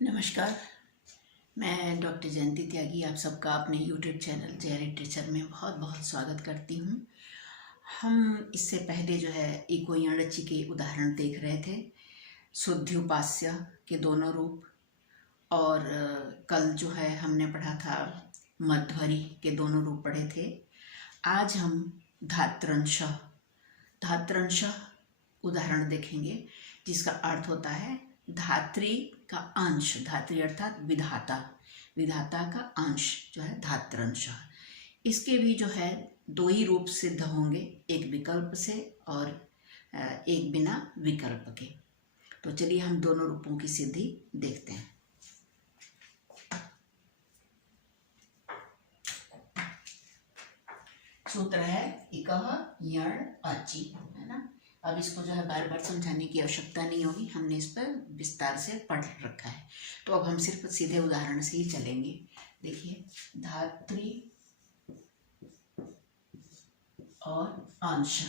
नमस्कार। मैं डॉक्टर जयंती त्यागी आप सबका अपने यूट्यूब चैनल जय लिटरेचर में बहुत बहुत स्वागत करती हूँ। हम इससे पहले जो है इको यणचि के उदाहरण देख रहे थे, शुद्ध्युपास्य के दोनों रूप, और कल जो है हमने पढ़ा था मध्वरी के दोनों रूप पढ़े थे। आज हम धात्रंशः उदाहरण देखेंगे, जिसका अर्थ होता है धात्री का अंश। धात्री अर्थात विधाता का अंश जो है धात्रंश। इसके भी जो है दो ही रूप सिद्ध होंगे, एक विकल्प से और एक बिना विकल्प के। तो चलिए हम दोनों रूपों की सिद्धि देखते हैं। सूत्र है इकः यण अचि, है ना। अब इसको जो है बार बार समझाने की आवश्यकता नहीं होगी, हमने इस पर विस्तार से पढ़ रखा है। तो अब हम सिर्फ सीधे उदाहरण से ही चलेंगे। देखिए, धात्री और अंश,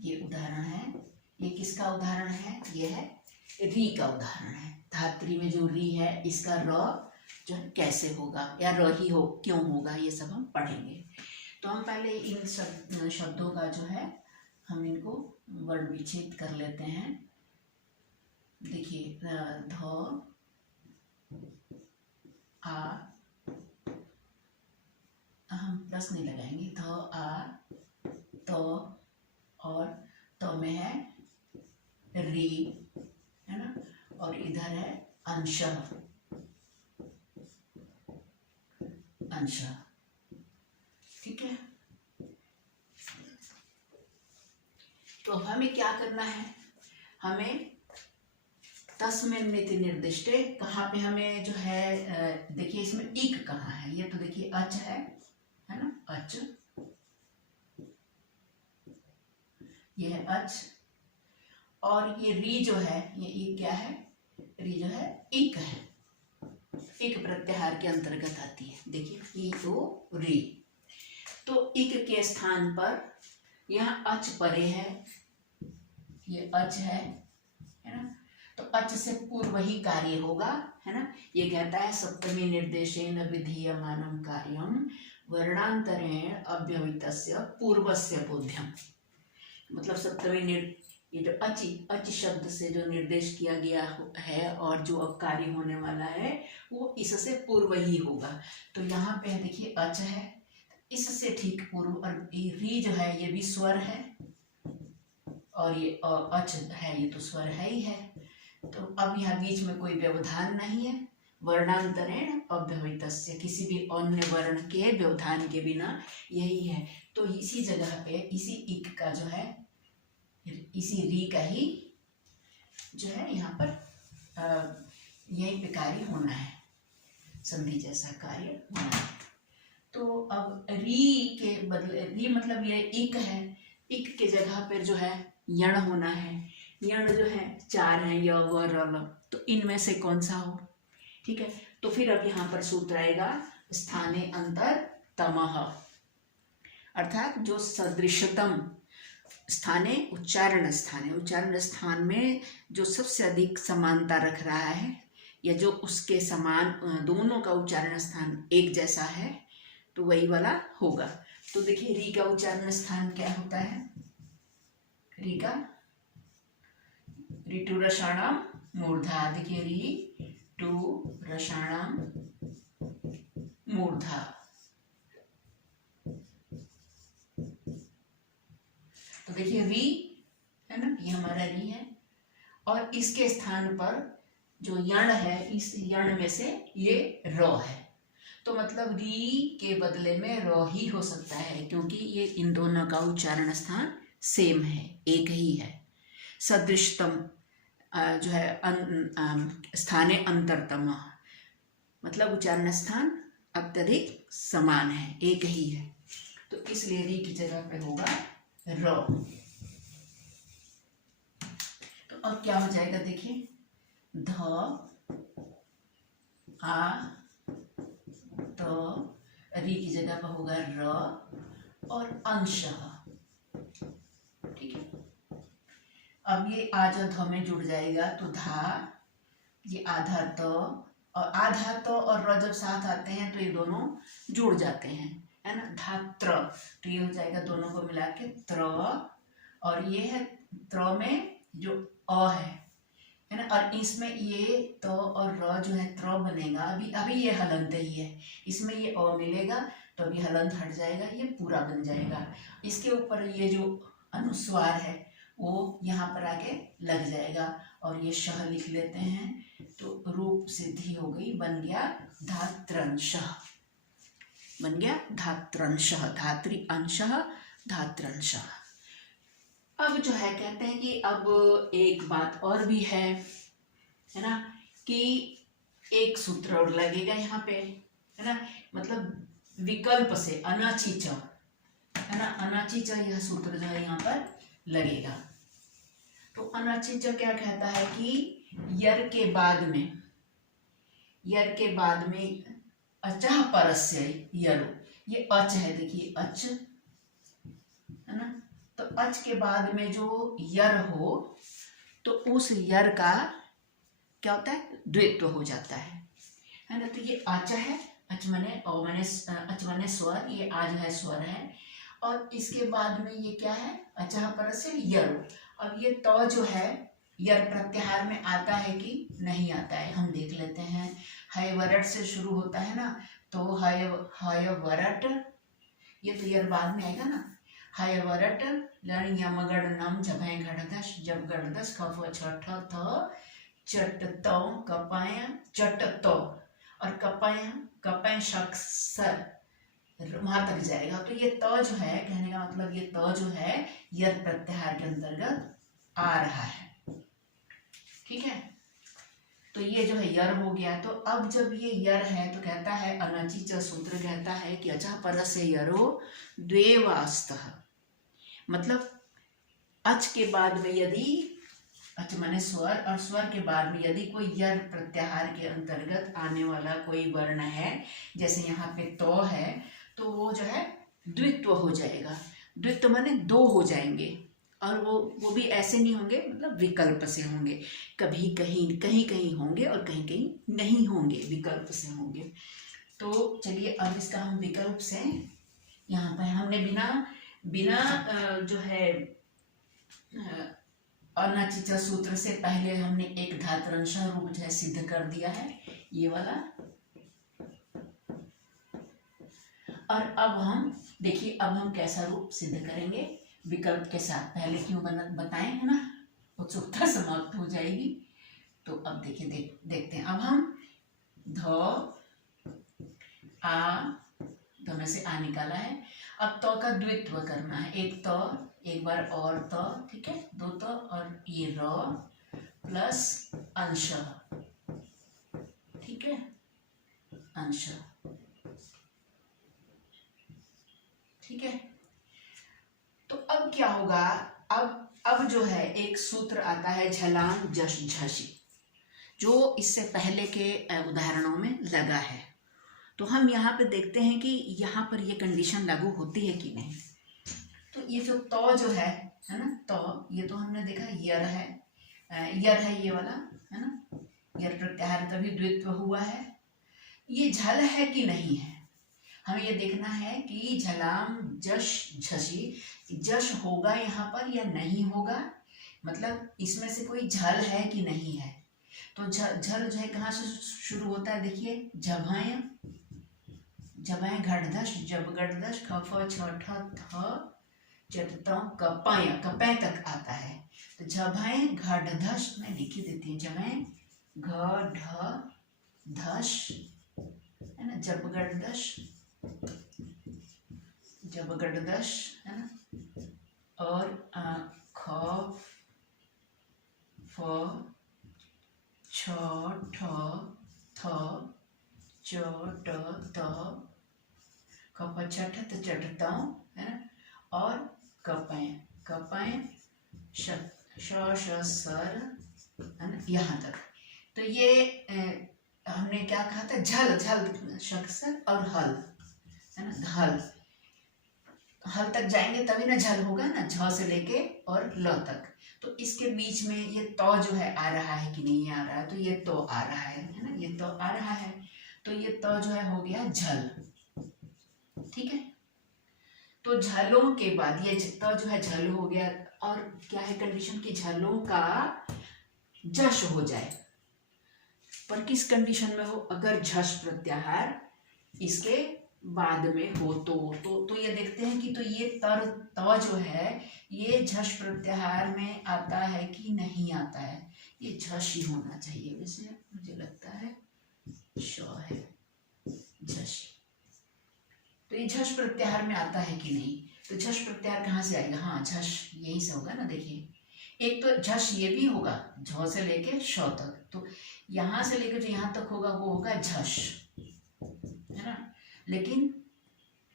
ये उदाहरण है। ये किसका उदाहरण है? ये है री का उदाहरण है। धात्री में जो री है, इसका र जो है कैसे होगा, या र ही हो क्यों होगा, ये सब हम पढ़ेंगे। तो हम पहले इन शब्दों का जो है हम इनको वर्ण विच्छेद कर लेते हैं। देखिए, ध आ, हम प्लस नहीं लगाएंगे, ध आ तो, और तो में है री, है ना, और इधर है अंश। ठीक है। तो हमें क्या करना है? हमें तस्मिन् मिति निर्दिष्टे, कहाँ पे हमें जो है, देखिए इसमें इक कहाँ है? ये तो देखिए अच है ना, अच, ये है अच, और ये री जो है, ये इक क्या है? री जो है इक है, इक प्रत्याहार के अंतर्गत आती है। देखिए ई ओ री। तो इक के स्थान पर यहाँ अच परे है, ये अच है ना। तो अच से पूर्व ही कार्य होगा, है ना। ये कहता है सप्तमी निर्देशेन विधीयमानं कार्यं वर्णांतरेण अव्यवहितस्य पूर्वस्य बोध्यम। मतलब सप्तमी ये जो अच शब्द से जो निर्देश किया गया है और जो अब कार्य होने वाला है वो इससे पूर्व ही होगा। तो यहाँ पे देखिए अच है, इससे ठीक पूर्व, और री जो है ये भी स्वर है, और ये अच है, ये तो स्वर है ही है। तो अब यहाँ बीच में कोई व्यवधान नहीं है। वर्णांतरेण अव्यवहितस्य, किसी भी अन्य वर्ण के व्यवधान के बिना यही है। तो इसी जगह पे इसी इक का जो है, इसी री का ही जो है यहाँ पर यही पे कार्य होना है, संधि जैसा कार्य होना है। तो अब री के बदले, री मतलब ये इक है, इक के जगह पर जो है यण होना है। यण जो है चार है, य व र ल, तो इनमें से कौन सा हो? ठीक है। तो फिर अब यहाँ पर सूत्र आएगा स्थाने अंतर तमः, अर्थात जो सदृशतम स्थाने, उच्चारण स्थान में जो सबसे अधिक समानता रख रहा है, या जो उसके समान दोनों का उच्चारण स्थान एक जैसा है, तो वही वाला होगा। तो देखिए री का उच्चारण स्थान क्या होता है? री का ऋतु रसाणाम मूर्धा। देखिए री टू रसाणाम मूर्धा। तो देखिए री है ना, ये हमारा री है, और इसके स्थान पर जो यण है, इस यण में से ये र है। तो मतलब री के बदले में र ही हो सकता है, क्योंकि ये इन दोनों का उच्चारण स्थान सेम है, एक ही है। सदृशतम जो है स्थाने अंतरतम, मतलब उच्चारण स्थान अत्यधिक समान है, एक ही है। तो इसलिए री की जगह पे होगा र। तो अब क्या हो जाएगा? देखिए, ध आ तो री की जगह पर होगा र और अंश। ठीक है। अब ये आ जो ध में जुड़ जाएगा, तो धा ये आधा त, और आधा त और र जब साथ आते हैं तो ये दोनों जुड़ जाते हैं, है ना, धात्र। तो ये हो जाएगा दोनों को मिला के त्र, और ये है त्र में जो अ है ना, और इसमें ये त और र जो है त्र बनेगा। अभी ये हलंत ही है, इसमें ये अ मिलेगा तो अभी हलंत हट जाएगा, ये पूरा बन जाएगा। इसके ऊपर ये जो अनुस्वार है वो यहाँ पर आके लग जाएगा, और ये शह लिख लेते हैं तो रूप सिद्धि हो गई, बन गया धात्रंशः, बन गया धात्रंशः, धात्री अंशः धात्रंशः। अब जो है कहते हैं कि अब एक बात और भी है ना, कि एक सूत्र और लगेगा यहाँ पे, है ना, मतलब विकल्प से अनाचिच, है ना, अनाचिच यह सूत्र जो है यहाँ पर लगेगा। तो अनाचिच क्या कहता है कि यर के बाद में अचः परस्य यरो, ये अच है, देखिए अच, है ना, तो अच के बाद में जो यर हो तो उस यर का क्या होता है, द्वित्व हो जाता है ना। तो ये अच है, अच मने स्वर, ये आज है स्वर है, और इसके बाद में ये क्या है, अचः परस्य यरो। अब ये तो जो है यर प्रत्याहार में आता है कि नहीं आता है, हम देख लेते हैं। हय वरट से शुरू होता है ना, तो हय वरट, ये तो यर बाद में आएगा ना। हय वरट लण यमगढ़ नम जभय घड़दश, जब गढ़दश खफ छठ थ चट तो कपाय चट तो, और कपाय शक्सर वहां तक जाएगा। तो ये त जो है, कहने का मतलब ये त जो है यर प्रत्याहार के अंतर्गत आ रहा है, ठीक है। तो ये जो है यर हो गया। तो अब जब ये यर है तो कहता है अनचिच सूत्र कहता है कि अचः परस्य यरो द्वेवास्तः, मतलब अच के बाद में यदि, अच माने स्वर, और स्वर के बाद में यदि कोई यर प्रत्याहार के अंतर्गत आने वाला कोई वर्ण है, जैसे यहाँ पे तो है, तो वो जो है द्वित्व हो जाएगा। द्वित्व माने दो हो जाएंगे, और वो भी ऐसे नहीं होंगे, मतलब विकल्प से होंगे, कभी कहीं होंगे और कहीं कहीं नहीं होंगे, विकल्प से होंगे। तो चलिए अब इसका हम विकल्प से, यहाँ पर हमने बिना जो है अनचिच सूत्र से पहले हमने एक धातुरंश रूप जो है सिद्ध कर दिया है, ये वाला। और अब हम देखिए, अब हम कैसा रूप सिद्ध करेंगे विकल्प के साथ, पहले क्यों बताएं, है ना, उत्सुकता समाप्त हो जाएगी। तो अब देखिए देखते हैं। अब हम ध आ, दोनों से आ निकाला है, अब तो का द्वित्व करना है, एक तो एक बार और तो, ठीक है, दो तो, और ये र प्लस अंश, ठीक है, अंश, ठीक है। तो अब क्या होगा, अब जो है एक सूत्र आता है झलाम जश झसी, जो इससे पहले के उदाहरणों में लगा है। तो हम यहाँ पे देखते हैं कि यहाँ पर ये कंडीशन लागू होती है कि नहीं। तो ये जो तो जो है ना, तो ये तो हमने देखा यर है ये वाला, है ना, यर प्रत्याहार तभी द्वित्व हुआ है। ये झल है कि नहीं है, हमें ये देखना है कि झलाम जश झसी, जश होगा यहाँ पर या नहीं होगा, मतलब इसमें से कोई झल है कि नहीं है। तो झल जो है कहाँ से शुरू होता है, देखिए, जबाएं घड़धश, जब गड़दश खफ छठ थ चटता कपाय, कपै तक आता है। तो जबाएं घड़धश में लिखी देती है, जबाएं घ ढ धश, है ना, जब गड़दश, है ना, और ख फ छ ठ थ च ट त कप छठ चटता, है ना, और कपाय श सर, है ना, यहाँ तक। तो ये हमने क्या कहा था, झल शक्सर और हल, है ना, हल। हल तक जाएंगे तभी ना झल होगा ना, झ से लेके और ल तक। तो इसके बीच में ये तो जो है आ रहा है कि नहीं आ रहा है, तो ये तो आ रहा है ना, ये तो आ रहा है, तो ये तो जो है हो गया झल। ठीक है, तो झलों के बाद ये तो जो है झल हो गया, और क्या है कंडीशन की झलों का जश हो जाए, पर किस कंडीशन में हो, अगर झश प्रत्याहार इसके बाद में हो तो ये देखते हैं कि तो ये त जो है ये झश प्रत्याहार में आता है कि नहीं आता है, ये झश ही होना चाहिए, वैसे मुझे लगता है श है झश। तो ये झश प्रत्याहार में आता है कि नहीं, तो झश प्रत्याहार कहाँ से आएगा, हाँ झश यहीं से होगा ना। देखिए एक तो झश ये भी होगा झ से लेके श तक, तो यहाँ से लेकर जो यहाँ तक होगा वो होगा झश, है ना। लेकिन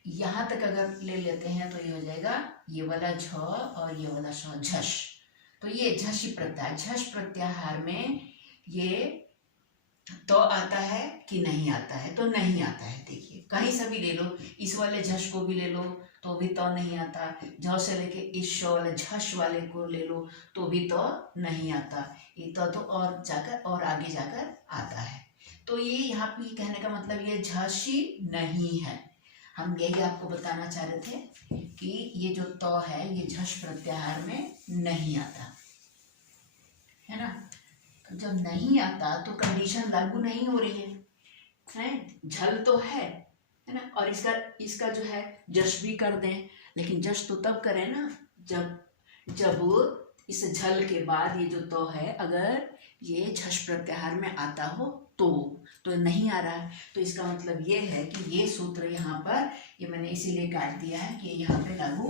यहाँ तक अगर ले लेते हैं तो ये हो जाएगा ये वाला झ और ये वाला श, झश। तो ये झश प्रत्याहार, झश प्रत्याहार में ये तो आता है कि नहीं आता है, तो नहीं आता है। देखिए कहीं से भी ले लो, इस वाले झश को भी ले लो तो भी तो नहीं आता, झ से लेके इस श वाले झश वाले को ले लो तो भी तो नहीं आता, ये तो और जाकर और आगे जाकर आता है। तो ये यहाँ पे कहने का मतलब ये झशी नहीं है। हम यही आपको बताना चाह रहे थे कि ये जो तो है ये झश प्रत्याहार में नहीं आता, है ना। तो जब नहीं आता तो कंडीशन लागू नहीं हो रही है, झल तो है ना, और इसका जो है जश भी कर दें, लेकिन जश तो तब करें ना जब इस झल के बाद ये जो तो है अगर ये झश प्रत्याहार में आता हो तो नहीं आ रहा है, तो इसका मतलब ये है कि ये सूत्र यहाँ पर ये मैंने इसीलिए काट दिया है कि यहाँ पे लागू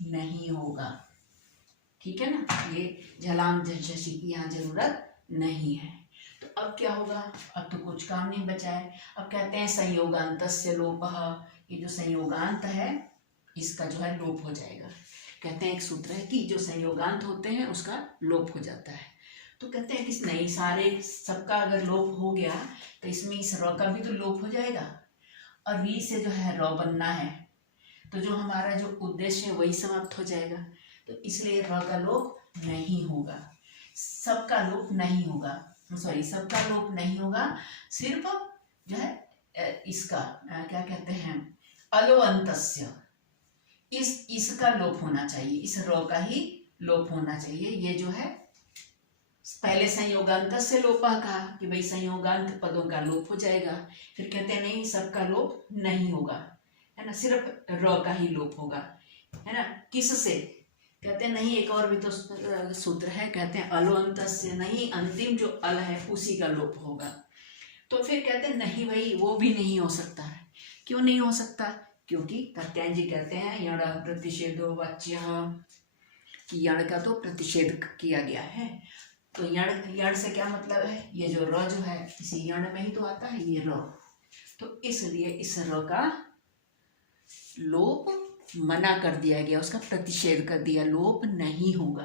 नहीं होगा। ठीक है ना, ये झलाम झशी की यहाँ जरूरत नहीं है। तो अब क्या होगा, अब तो कुछ काम नहीं बचा है। अब कहते हैं संयोगांतस्य लोपः, ये जो संयोगांत है इसका जो है लोप हो जाएगा। कहते हैं एक सूत्र है कि जो संयोगांत होते हैं उसका लोप हो जाता है। तो कहते हैं कि नहीं, सारे सबका अगर लोप हो गया तो इसमें इस र का भी तो लोप हो जाएगा, और री से जो है र बनना है, तो जो हमारा जो उद्देश्य है वही समाप्त हो जाएगा। तो इसलिए र का लोप नहीं होगा, सबका लोप नहीं होगा, सॉरी सबका लोप नहीं होगा, सिर्फ जो है इसका क्या कहते हैं अलोअंतस्य, इसका लोप होना चाहिए, इस र का ही लोप होना चाहिए। ये जो है पहले संयोगांत से लोपा कहा कि भाई संयोगांत पदों का लोप हो जाएगा, फिर कहते हैं नहीं सबका लोप नहीं होगा, है ना, सिर्फ र का ही लोप होगा, है ना। किससे, कहते हैं नहीं एक और भी तो सूत्र है, कहते हैं अलोअंतस्य, नहीं अंतिम जो अल है उसी का लोप होगा। तो फिर कहते हैं नहीं भाई वो भी नहीं हो सकता है। क्यों नहीं हो सकता, क्योंकि कात्यायन जी कहते हैं यण प्रतिषेधो वाच्य, कि यण का तो प्रतिषेध किया गया है। तो यण से क्या मतलब है, ये जो र जो है इसी यण में ही तो आता है ये र, तो इसलिए इस र का लोप मना कर दिया गया, उसका प्रतिषेध कर दिया, लोप नहीं होगा।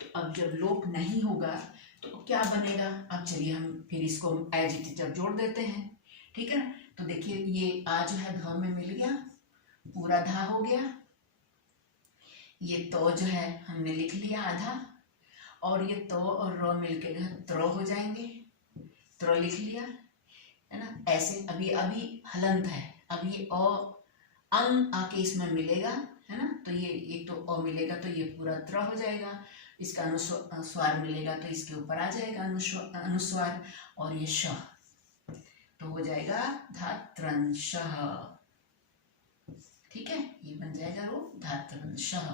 तो अब जब लोप नहीं होगा तो क्या बनेगा, अब चलिए हम फिर इसको एज इट इज जोड़ देते हैं। ठीक है ना, तो देखिए ये आ जो है ध में मिल गया, पूरा धा हो गया, ये तो जो है हमने लिख लिया आधा, और ये तो और रो मिलके त्र हो जाएंगे, त्र लिख लिया, है ना। ऐसे अभी हलंत है, अब ये अंग आके इसमें मिलेगा, है ना, तो ये एक तो अ मिलेगा तो ये पूरा त्र हो जाएगा, इसका अनुस्वार मिलेगा तो इसके ऊपर आ जाएगा अनुस्वार, और ये श तो हो जाएगा धात्रंशः। ठीक है, ये बन जाएगा रूप धात्रंशः।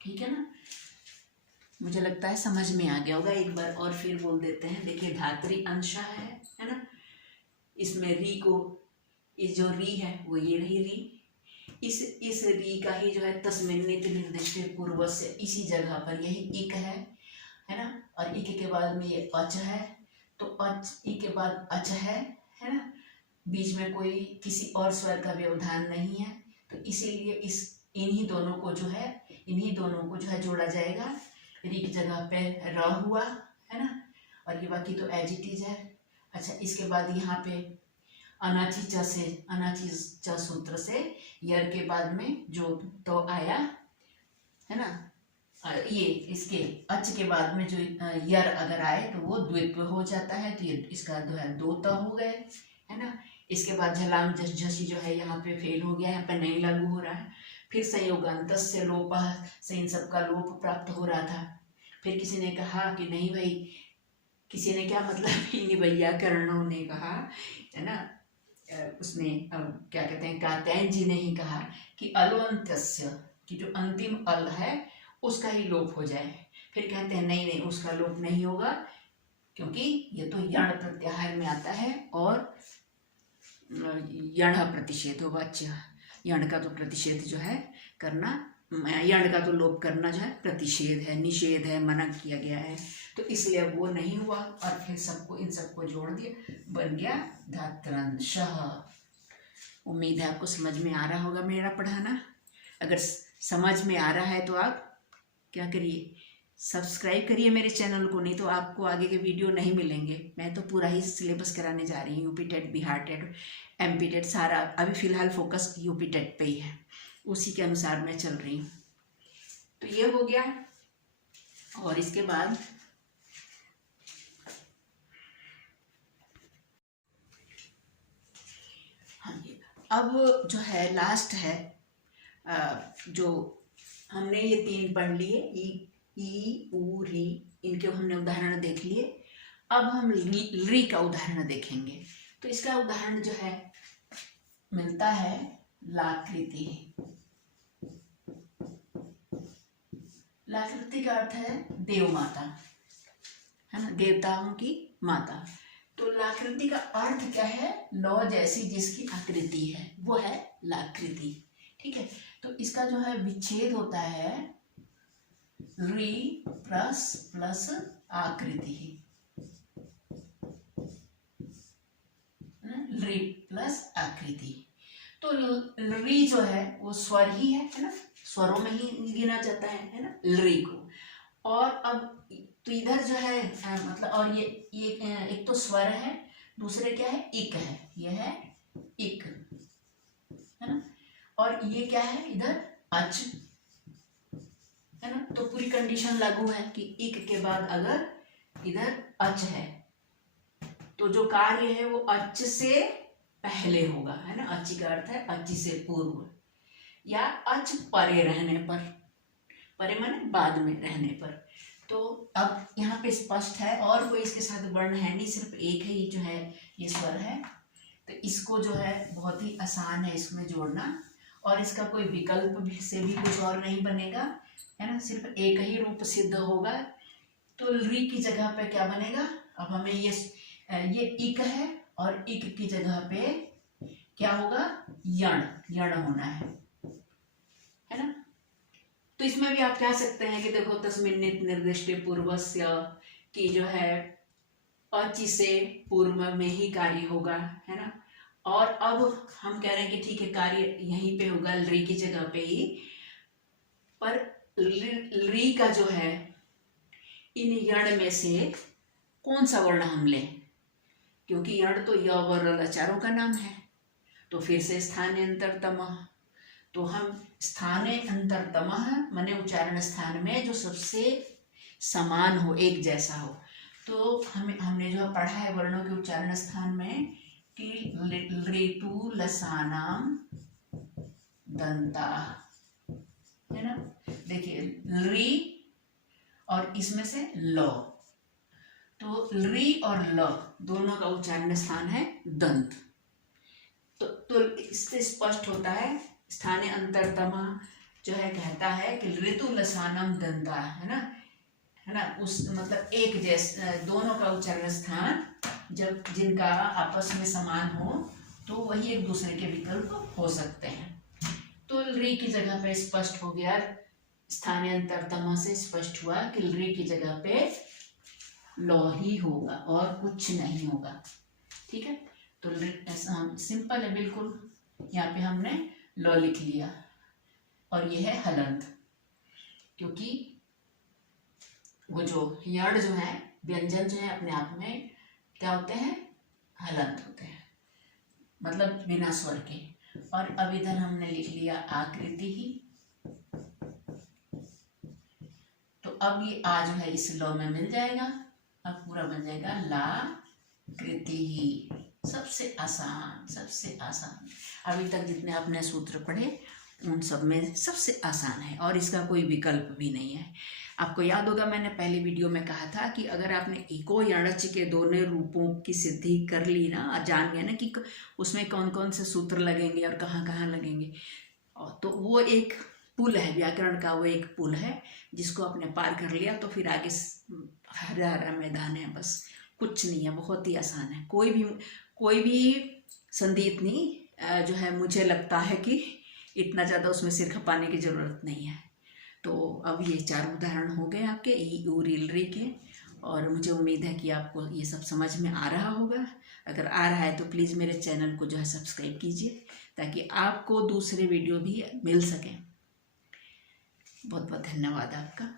ठीक है ना, मुझे लगता है समझ में आ गया होगा। एक बार और फिर बोल देते हैं। देखिए धात्री अंश है ना, इसमें री को, इस जो री है वो ये रही री, इस री का ही जो है तस्मिन् नित निर्दिष्ट पूर्व से इसी जगह पर यही इक है ना, और इक के बाद में ये अच है, तो अच इक के बाद अच है ना, बीच में कोई किसी और स्वर का व्यवधान नहीं है, तो इसीलिए इन्हीं दोनों को जो है जोड़ा जाएगा। री की जगह पे र हुआ, है ना, और ये बाकी तो एज इट इज है। अच्छा, इसके बाद यहाँ पे अनाची च से, अनाची च सूत्र से यर के बाद में जो तो आया है ना, ये इसके अच के बाद में जो यर अगर आए तो वो द्वित्व हो जाता है, तो ये इसका जो है दो त हो गए, है ना। इसके बाद झलाम झसी जो है यहाँ पे फेल हो गया, यहाँ पे नहीं लागू हो रहा है। फिर संयोगान्तस्य लोप से इन सबका लोप प्राप्त हो रहा था। फिर किसी ने कहा कि नहीं भाई, किसी ने क्या मतलब इन वैयाकरणों ने कहा, है ना, उसने क्या कहते हैं, कात्यायन जी ने ही कहा कि अलोअंत्यस्य, कि जो अंतिम अल है उसका ही लोप हो जाए। फिर कहते हैं नहीं नहीं, उसका लोप नहीं होगा, क्योंकि ये तो यण प्रत्याहार में आता है और यण प्रतिषेधो वाच्य, यण का तो प्रतिषेध जो है करना, यण का तो लोप करना जो है प्रतिषेध है, निषेध है, मना किया गया है, तो इसलिए वो नहीं हुआ। और फिर सबको, इन सबको जोड़ दिया, बन गया धात्रंशः। उम्मीद है आपको समझ में आ रहा होगा मेरा पढ़ाना। अगर समझ में आ रहा है तो आप क्या करिए, सब्सक्राइब करिए मेरे चैनल को, नहीं तो आपको आगे के वीडियो नहीं मिलेंगे। मैं तो पूरा ही सिलेबस कराने जा रही हूँ, UP TET, Bihar TET, MP TET, सारा। अभी फ़िलहाल फोकस यूपी टेट पे ही है, उसी के अनुसार मैं चल रही हूँ। तो ये हो गया। और इसके बाद हाँ जी, अब जो है लास्ट है, जो हमने ये तीन पढ़ लिए, ई उ री, इनके हमने उदाहरण देख लिए। अब हम री का उदाहरण देखेंगे। तो इसका उदाहरण जो है मिलता है लाकृति। लाकृति का अर्थ है देव माता, है ना, देवताओं की माता। तो लाकृति का अर्थ क्या है, लौ जैसी जिसकी आकृति है वो है लाकृति, ठीक है। तो इसका जो है विच्छेद होता है री प्लस आकृति, री प्लस आकृति। तो री जो है वो स्वर ही है ना, स्वरों में ही गिना जाता है ना, री को। और अब तो इधर जो है मतलब, और ये एक तो स्वर है, दूसरे क्या है, इक है, ये है इक, है ना। और ये क्या है, इधर अच, है ना। तो पूरी कंडीशन लागू है कि इक के बाद अगर इधर अच है तो जो कार्य है वो अच से पहले होगा, है ना। अच का अर्थ है अच से पूर्व, या अच परे रहने पर, परे माने बाद में रहने पर। तो अब यहाँ पे स्पष्ट है, और कोई इसके साथ वर्ण है नहीं, सिर्फ एक है, ये जो है ये स्वर है। तो इसको जो है बहुत ही आसान है इसमें जोड़ना, और इसका कोई विकल्प भी से भी कुछ और नहीं बनेगा, है ना, सिर्फ एक ही रूप सिद्ध होगा। तो री की जगह पे क्या बनेगा, अब हमें ये इक है, और इक की जगह पे क्या होगा, यण, यण होना है ना। तो इसमें भी आप कह सकते हैं कि देखो तस्मिन् निर्दिष्टे पूर्वस्य की जो है अचि से पूर्व में ही कार्य होगा, है ना। और अब हम कह रहे हैं कि ठीक है, कार्य यहीं पे होगा, री की जगह पे ही, पर री का जो है इन यण में से कौन सा वर्ण हम लें, क्योंकि यण तो य व लचारों का नाम है। तो फिर से स्थाने अंतरतमः, तो हम स्थाने अंतरतमः माने उच्चारण स्थान में जो सबसे समान हो, एक जैसा हो। तो हमने जो पढ़ा है वर्णों के उच्चारण स्थान में कि ऋतु लसानाम दंता, है ना। देखिए री और इसमें से ल, तो री और ल दोनों का उच्चारण स्थान है दंत। तो इससे स्पष्ट होता है, स्थाने अंतरतमा जो है कहता है कि ऋतु लसानम दंता, है ना, उस मतलब एक जैसे दोनों का उच्चारण स्थान जब जिनका आपस में समान हो तो वही एक दूसरे के विकल्प हो सकते हैं। तो री की जगह पे स्पष्ट हो गया, स्थाने अंतरतमा से स्पष्ट हुआ कि री की जगह पे लौ ही होगा और कुछ नहीं होगा, ठीक है। तो सिंपल है बिल्कुल, यहाँ पे हमने लौ लिख लिया, और ये है हलंत, क्योंकि वो जो यण जो है, व्यंजन जो है अपने आप में क्या होते हैं, हलंत होते हैं। मतलब बिना स्वर के। और अब इधर हमने लिख लिया आकृति ही, तो अब ये आ जो है इस ल में मिल जाएगा, अब पूरा बन जाएगा ला कृति ही। सबसे आसान, सबसे आसान अभी तक जितने आपने सूत्र पढ़े उन सब में सबसे आसान है, और इसका कोई विकल्प भी नहीं है। आपको याद होगा मैंने पहले वीडियो में कहा था कि अगर आपने इको यणच के दोनों रूपों की सिद्धि कर ली ना, जान गए ना कि उसमें कौन कौन से सूत्र लगेंगे और कहाँ कहाँ लगेंगे, और तो वो एक पुल है व्याकरण का, वो एक पुल है जिसको आपने पार कर लिया तो फिर आगे हरा हरा मैदान है, बस कुछ नहीं है, बहुत ही आसान है। कोई भी संधि इतनी जो है मुझे लगता है कि इतना ज़्यादा उसमें सिर खपाने की ज़रूरत नहीं है। तो अब ये 4 उदाहरण हो गए आपके ई ऊ रील री के, और मुझे उम्मीद है कि आपको ये सब समझ में आ रहा होगा। अगर आ रहा है तो प्लीज़ मेरे चैनल को जो है सब्सक्राइब कीजिए ताकि आपको दूसरे वीडियो भी मिल सकें। बहुत बहुत धन्यवाद आपका।